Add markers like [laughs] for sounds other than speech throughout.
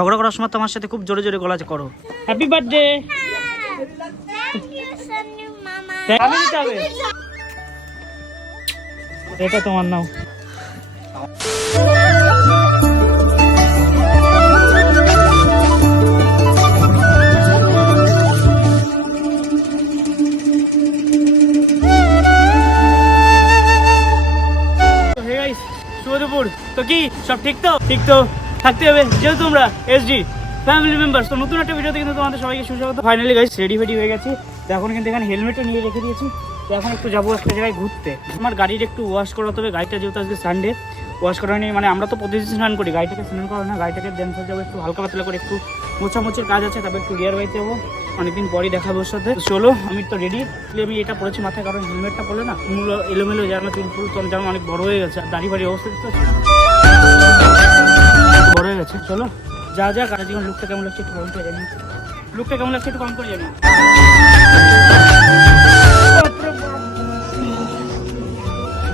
ঝগড়া করার সময় তোমার সাথে খুব জোরে জোরে গলা করো। হ্যাপি বার্থডে এটা তোমার নাও তো কি, সব ঠিক তো? ঠিক তো? থাকতে হবে। যেহেতু তোমরা এসডি ফ্যামিলি মেম্বার্স তো নতুন একটা ভিডিওতে কিন্তু তোমাদের সবাইকে সুস্বাগত। ফাইনালি গাইস রেডি ফেডি হয়ে গেছি। তো এখন কিন্তু এখানে হেলমেটও নিয়ে রেখে দিয়েছি। তো এখন একটু যাব একটা জায়গায় ঘুরতে। আমার গাড়ির একটু ওয়াশ করাতে হবে। গাড়িটা যেহেতু আজকে সানডে ওয়াশ করা নেই মানে আমরা তো প্রতিদিন স্নান করি। গাড়িটাকে স্নান করা না। গাড়িটাকে ড্যান্সার যাব একটু হালকা পাতলা করে একটু মোছামুছির কাজ আছে, তারপর একটু রিয়ার বাইতে যাব। অনেকদিন পরই দেখাবো ওর সাথে। চলো, আমি তো রেডি আমি এটা পরেছি মাথায়, কারণ হেলমেটটা পরে না এলোমেলো যেন চুল ফুল তো যেমন অনেক বড় হয়ে গেছে। আর দাঁড়িয়ে বাড়ি অবস্থা দেখতে চলো যা যা কারা জীবন লুকটা কেমন লাগছে একটু কমেন্ট করে জানি লুকটা কেমন লাগছে একটু কমেন্ট করে জানি।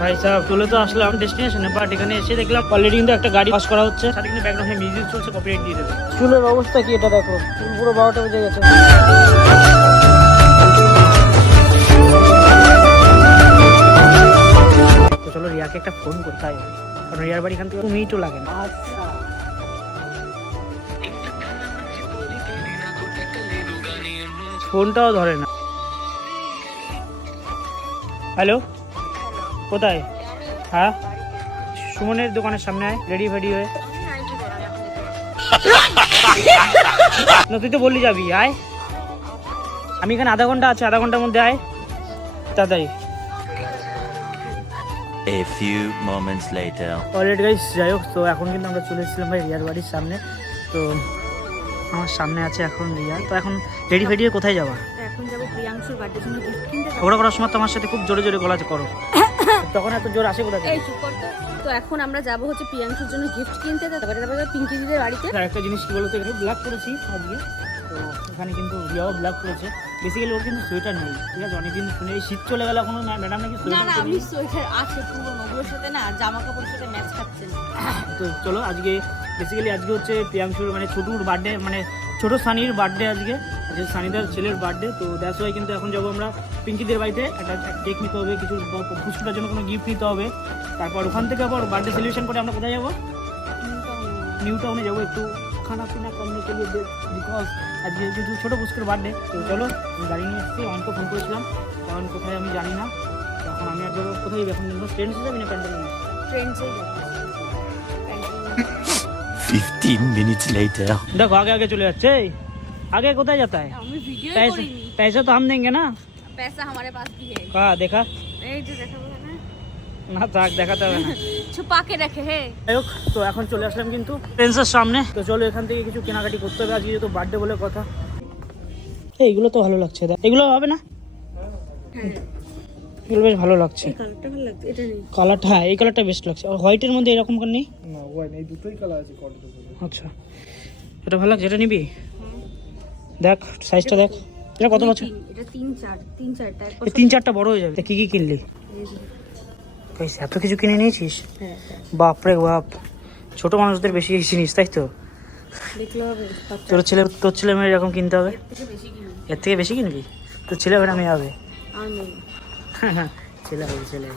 ভাই সাহেব চলে তো আসলাম ডেস্টিনেশনে বাট এখানে এসে দেখলাম অলরেডি কিন্তু একটা গাড়ি পাস করা হচ্ছে। সাথে কিন্তু ব্যাকগ্রাউন্ডে মিউজিক চলছে কপিরাইট দিয়ে দেবে। চুলের অবস্থা কি এটা দেখো? চুল পুরো বারোটা বেজে গেছে। তো চলো রিয়াকে একটা ফোন করতে হবে কারণ রিয়ার বাড়ি এখান থেকে মিনিটও লাগে না। ফোনটাও ধরে না। হ্যালো? কোথায়? হ্যাঁ? সুমনের দোকানের সামনে আয় রেডি ফেডি হয়ে। না তুই তো বললি যাবি আয়। আমি এখানে আধা ঘণ্টা আছে আধা ঘণ্টার মধ্যে আয়। তাড়াতাড়ি। A few moments later. Already guys যাই হোক তো এখন কিন্তু আমরা চলে এসেছিলাম ভাই রিয়ার বাড়ির সামনে। তো আমার সামনে আছে এখন রিয়া। তো এখন রেডি ফেডি কোথায় যাবা? এখন যাব প্রিয়াংশুর বার্থডে জন্য গিফট কিনতে ঝগড়া করার সময় তোমার সাথে খুব জোরে জোরে গলা করো। তখন এত জোর আসে কোথা থেকে? তো। তো এখন আমরা যাব হচ্ছে প্রিয়াংশুর জন্য গিফট কিনতে। তারপরে তারপরে পিঙ্কি দিদের বাড়িতে। একটা জিনিস কি বলতো এখানে ব্ল্যাক করেছি আজকে তো এখানে কিন্তু রিয়াও ব্ল্যাক করেছে। বেসিক্যালি ওর কিন্তু সোয়েটার নেই ঠিক আছে? অনেকদিন শুনে এই শীত চলে গেল এখনও ম্যাডাম নাকি না না আমি সোয়েটার আছে পুরো ওগুলোর সাথে না জামা কাপড়ের সাথে ম্যাচ খাচ্ছে না। তো চলো আজকে বেসিক্যালি আজকে হচ্ছে প্রিয়াংশুর মানে ছোটুর বার্থডে মানে ছোট সানির বার্থডে আজকে যে সানিদার ছেলের বার্থডে তো দ্যাটস ওয়াই কিন্তু এখন যাব আমরা পিঙ্কিদের বাড়িতে একটা কেক নিতে হবে কিছু পুষ্পটার জন্য কোনো গিফট নিতে হবে তারপর ওখান থেকে আবার বার্থডে সেলিব্রেশন করে আমরা কোথায় যাব? নিউ টাউনে যাব একটু খানা পিনা করনে কে লিয়ে বিকজ আজকে যেহেতু ছোটো পুষ্কের বার্থডে তো চলো আমি গাড়ি নিয়ে এসেছি অনেককে ফোন করেছিলাম কারণ কোথায় আমি জানি না এখন আমি আর যাব কোথায় যাব? এখন ট্রেন যাবি না প্যান্ডেল যাব 15 minutes later. देखो আগে आगे चले जाते আগে কোথায় जाता है আমি ভিডিও पैसे पैसे तो हम देंगे ना पैसा हमारे पास भी है कहा देखा এই যে দেখো না? থাক দেখাতে হবে না। [laughs] ছুপাকে রাখে হে। যাইহোক তো এখন চলে আসলাম কিন্তু ফ্রেন্ডসের সামনে। তো চলো এখান থেকে কিছু কেনাকাটি করতে হবে। আজকে তো বার্থডে বলে কথা। এইগুলো তো ভালো লাগছে এগুলো হবে না? হ্যাঁ। এগুলো বেশ ভালো লাগছে। কালারটা ভালো লাগছে এটা নেই। কালারটা হ্যাঁ এই কালারটা বেস্ট লাগছে। আর হোয়াইটের মধ্যে এরকম করে নেই? না ওয়াইন এই দুটোই কালার আছে কটন আচ্ছা। এটা ভালো লাগছে এটা নিবি? দেখ সাইজটা দেখ। এটা কত বছর? তিন, এটা তিন চার তিন চারটা এক এই তিন চারটা বড় হয়ে যাবে। তা কি কি কিনলি? গাইস, এত কিছু কিনে নিয়েছিস? হ্যাঁ বাপ রে বাপ। ছোট মানুষদের বেশি জিনিস তাই তো? তোর ছেলে তোর ছেলে মেয়ে এরকম কিনতে হবে? থেকে বেশি কিনি এর থেকে বেশি কিনবি? তোর ছেলে হবে না মেয়ে হবে? নেই ছেলে হবে ছেলে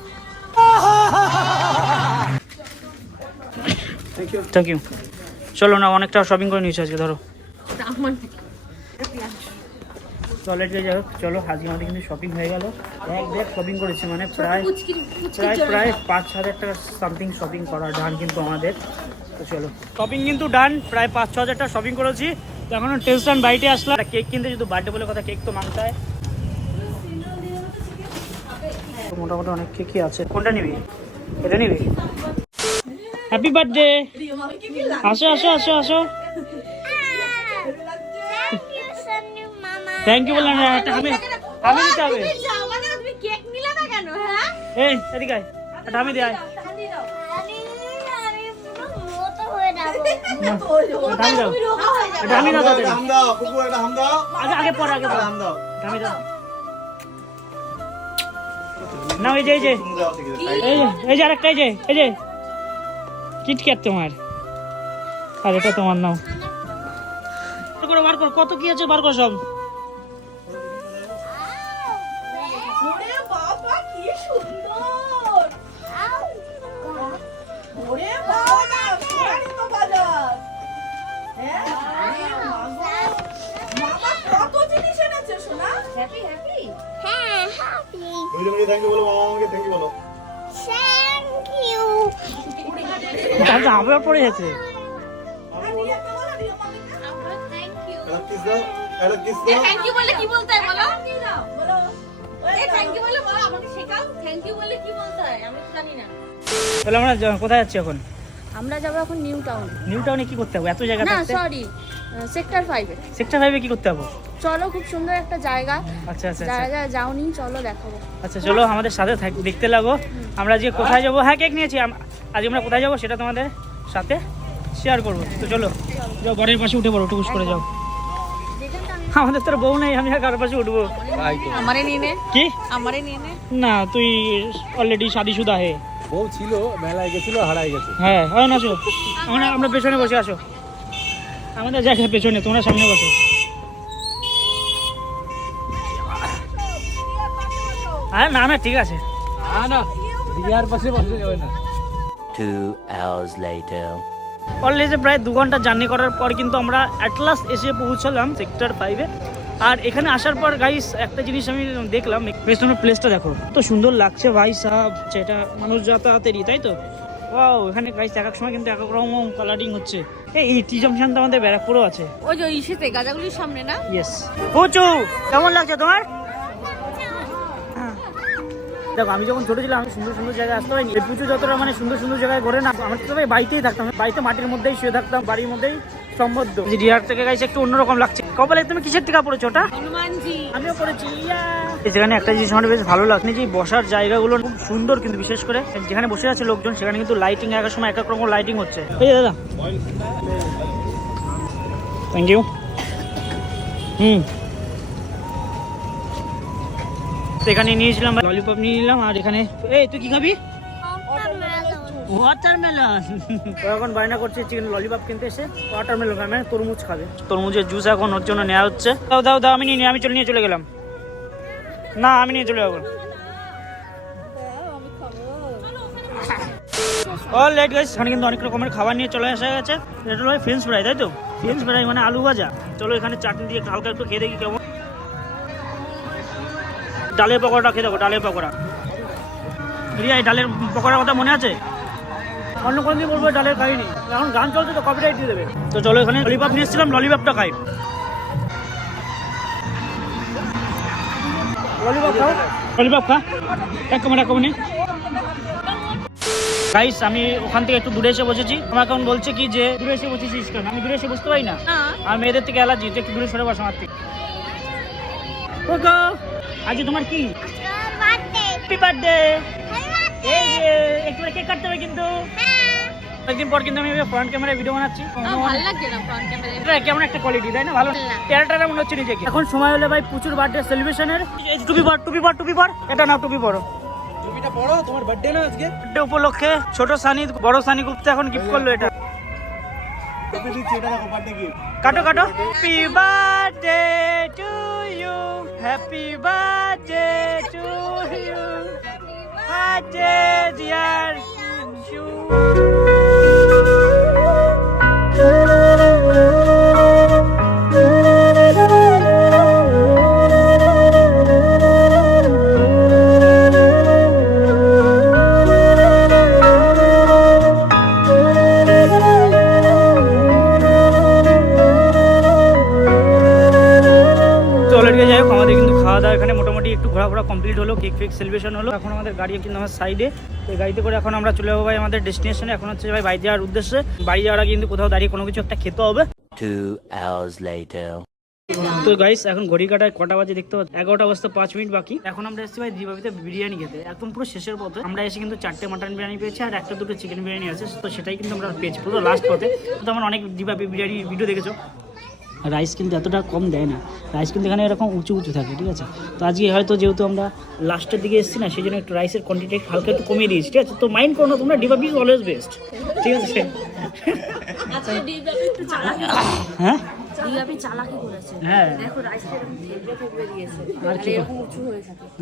থ্যাংক ইউ চলো না অনেকটা শপিং করে নিয়েছি আজকে ধরো। এটা আমার যাই হোক চলো আজকে আমাদের কিন্তু শপিং হয়ে গেল। এক ব্যাগ শপিং করেছি মানে প্রায় প্রায় প্রায় পাঁচ হাজার টাকা সামথিং শপিং করা ডান কিন্তু আমাদের। তো চলো। শপিং কিন্তু ডান প্রায় পাঁচ ছ হাজার টাকা শপিং করেছি। তো এখন টেনশন বাড়িতে আসলাম। কেক কিনতে যদি বার্থডে বলে কথা কেক তো মাংস হয় তো মোটামুটি অনেক কেকই আছে। কোনটা নিবি? এটা নিবি? হ্যাপি বার্থডে আসো আসো আসো আসো. থ্যাংক ইউ বললাম না, একটা আমি আমি দিতে হবে হ্যাঁ এই এদিকে একটা আমি দিয়ে আয়। আরে, আমি পুরো মোটা না এই যে এই যে। এই যে আরেকটা, এই যে এই যে। কিটক্যাট তোমার। আর এটা তোমার নাও। করে, বার করো, কত কি আছে বার করো সব। হ্যাপি মিলে মিলে থ্যাংক ইউ বলো মামা আমাকে থ্যাংক ইউ বলো। থ্যাংক ইউ তাহলে আবার পড়ে যাচ্ছে আর রিয়াকে বলো রিয়া মামিকে থ্যাংক ইউ একটা কিস দাও। একটা কিস দাও থ্যাংক ইউ বলে কি বলতে হয় বলো? বলো এই থ্যাংক ইউ বলে বলো আমাকে শেখাও। থ্যাংক ইউ বলে কি বলতে হয়? আমি তো জানি না। তাহলে আমরা কোথায় যাচ্ছি এখন? আমরা যাব এখন নিউ টাউন। নিউ টাউনে কি করতে হবে? এত জায়গা না সরি সেক্টর ফাইভে সেক্টর ফাইভে কি করতে হবে? চলো খুব সুন্দর একটা জায়গা। আচ্ছা আচ্ছা যারা আচ্ছা। যারা যাওনি চলো দেখাবো। আচ্ছা চলো আমাদের সাথে থাক- দেখতে লাগো। আমরা যে কোথায় যাব? হ্যাঁ কেক নিয়েছি। আজ আমরা কোথায় যাব সেটা তোমাদের সাথে শেয়ার করব। তো চলো যাও বরের পাশে উঠে পড়ো টুকুস করে যাও। আমাদের তোর বউ নেই আমি আর কারোর পাশে উঠবো। আমারে নিয়ে নে। কি? আমারে নিয়ে নে। না তুই অলরেডি শাদি সুদা হে। বউ ছিল মেলায় গেছিল হারাই গেছে। হ্যাঁ হয় না আসো আমরা আমরা পেছনে বসে আসো। আমাদের জায়গা পেছনে তোমরা সামনে বসো। হ্যাঁ না না ঠিক আছে। না না রিয়ার পাশে বসে যাবে না। Two hours later. অলরেডি প্রায় দু ঘণ্টা জার্নি করার পর কিন্তু আমরা অ্যাট লাস্ট এসে পৌঁছালাম সেক্টর ফাইভে আর এখানে আসার পর গাইস একটা জিনিস আমি দেখলাম তোমার প্লেসটা দেখো। তো সুন্দর লাগছে ভাই সাহেব সেটা মানুষ যাতায়াতেরই তাই তো? ওয়াও এখানে গাইস এক এক সময় কিন্তু এক এক রকম কালারিং হচ্ছে। এই টি জংশন তো আমাদের ব্যারাকপুরও আছে। ওই যে ইসেতে গাজাগুলির সামনে না? ইয়েস পুচু কেমন লাগছে তোমার? হ্যাঁ। দেখো আমি যখন ছোট ছিলাম আমি সুন্দর সুন্দর জায়গায় আসতে পারিনি। এই পুজো যতটা মানে সুন্দর সুন্দর জায়গায় ঘরে না আমার তো বাড়িতেই থাকতাম। বাড়িতে মাটির মধ্যেই শুয়ে থাকতাম বাড়ির মধ্যেই সম্বদ্ধ ডিয়ার থেকে গাইছে একটু অন্যরকম লাগছে। কপালে তুমি কিসের টিকা পড়েছো ওটা? আমিও পড়েছি সেখানে একটা জিনিস আমার বেশ ভালো লাগছে যে বসার জায়গাগুলো খুব সুন্দর কিন্তু বিশেষ করে যেখানে বসে আছে লোকজন সেখানে কিন্তু লাইটিং এক সময় এক এক রকম লাইটিং হচ্ছে। এই দাদা। থ্যাংক ইউ হুম। তো এখানে নিয়েছিলাম ললিপপ নিয়ে নিলাম আর এখানে এই তুই কি খাবি? ওয়াটারমেলন এখন বায়না করছে চিকেন ললিপপ কিনতে এসে। ওয়াটারমেলন খাবে মানে তরমুজ খাবে। তরমুজের জুস এখন ওর জন্য নেওয়া হচ্ছে। দাও দাও দাও আমি নিয়ে আমি চলে নিয়ে চলে গেলাম। না আমি নিয়ে চলে যাব। অল লেট গাইস এখানে কিন্তু অনেক রকমের খাবার নিয়ে চলে আসা গেছে। এটা হলো ফ্রেঞ্চ ফ্রাই তাই তো? ফ্রেঞ্চ ফ্রাই মানে আলু ভাজা। চলো এখানে চাটনি দিয়ে হালকা একটু খেয়ে দেখি কেমন। ডালের পকোড়াটা খেয়ে দেখো ডালের পকোড়া। রিয়া এই ডালের পকোড়ার কথা মনে আছে? অন্য কোনো দিন বলব ডালের খাইনি এখন গান চলছে তো কপিরাইট দিয়ে দেবে। তো চলো এখানে ললিপপ নিয়ে এসেছিলাম ললিপপটা খাই। ললিপপ খাও। ললিপপ খা। এক এক গাইস আমি ওখান থেকে একটু দূরে এসে বসেছি। আমাকে এখন বলছে কি যে দূরে এসে বসেছিস কেন? আমি দূরে এসে বসতে পারি না। আর মেয়েদের থেকে অ্যালার্জি তুই একটু দূরে সরে বসো আমার থেকে। আজকে তোমার কি? হ্যাপি বার্থডে এই যে একটু কেক কাটতে হবে কিন্তু। একদিন পর কিন্তু আমি ফ্রন্ট ক্যামেরায় ভিডিও বানাচ্ছি। কেমন একটা কোয়ালিটি তাই না? ভালো টেরাটারা মনে হচ্ছে নিজেকে? এখন সময় হলে ভাই প্রচুর বার্থডে সেলিব্রেশনের টুপি পর টুপি পর টুপি পর। এটা না টুপি পরো। টুপিটা পড়ো তোমার বার্থডে না আজকে? বার্থডে উপলক্ষে ছোট সানি বড় সানি গুপ্তা এখন গিফট করল এটা। কাটো কাটো। Happy birthday to you happy birthday birthday dear you complete হলো কেক ফেক সেলিব্রেশন হলো। এখন আমাদের গাড়ি কিন্তু আমার সাইডে এই গাড়িতে করে এখন আমরা চলে যাব ভাই আমাদের ডেস্টিনেশনে এখন হচ্ছে ভাই বাড়ি যাওয়ার উদ্দেশ্যে। বাড়ি যাওয়ার আগে কিন্তু কোথাও দাঁড়িয়ে কোনো কিছু একটা খেতে হবে। তো গাইস এখন ঘড়ি কাটায় কটা বাজে দেখতে পাচ্ছি এগারোটা বাজতে পাঁচ মিনিট বাকি। এখন আমরা এসেছি ভাই দিবাবিতে বিরিয়ানি খেতে। একদম পুরো শেষের পথে। আমরা এসে কিন্তু চারটে মাটন বিরিয়ানি পেয়েছি আর একটা দুটো চিকেন বিরিয়ানি আছে। তো সেটাই কিন্তু আমরা পেয়েছি পুরো লাস্ট পথে। তো আমার অনেক দিবাবি বিরিয়ানি ভিডিও দেখেছ। রাইস কিন্তু এতটা কম দেয় না। রাইস কিন্তু এখানে এরকম উঁচু উঁচু থাকে ঠিক আছে? তো আজকে হয়তো যেহেতু আমরা লাস্টের দিকে এসেছি না সেই জন্য একটু রাইসের কোয়ান্টিটি হালকা একটু কমিয়ে দিয়েছি ঠিক আছে? তো মাইন্ড করো না তোমরা ডিবাবি ইজ অলওয়েজ বেস্ট ঠিক আছে? চালাকি হ্যাঁ? হ্যাঁ।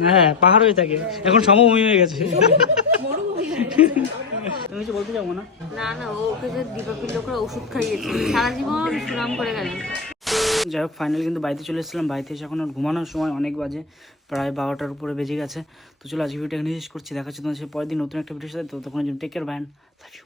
হয়ে পাহাড় হয়ে থাকে। এখন সমভূমি হয়ে গেছে। [laughs] তুমি কিছু বলতে যাব না না ওকে যে দীপাপির লোকরা ওষুধ খাইয়েছে। সারা জীবন সুনাম করে গেল। যাই হোক ফাইনালি কিন্তু বাড়িতে চলে এসেছিলাম। বাড়িতে এসে এখন ঘুমানোর সময় অনেক বাজে প্রায় বারোটার উপরে বেজে গেছে। তো চলো আজকে ভিডিও এখানে শেষ করছি। দেখাচ্ছি তোমাদের সাথে পরের দিন নতুন একটা ভিডিওর সাথে। তো তখন take care band love you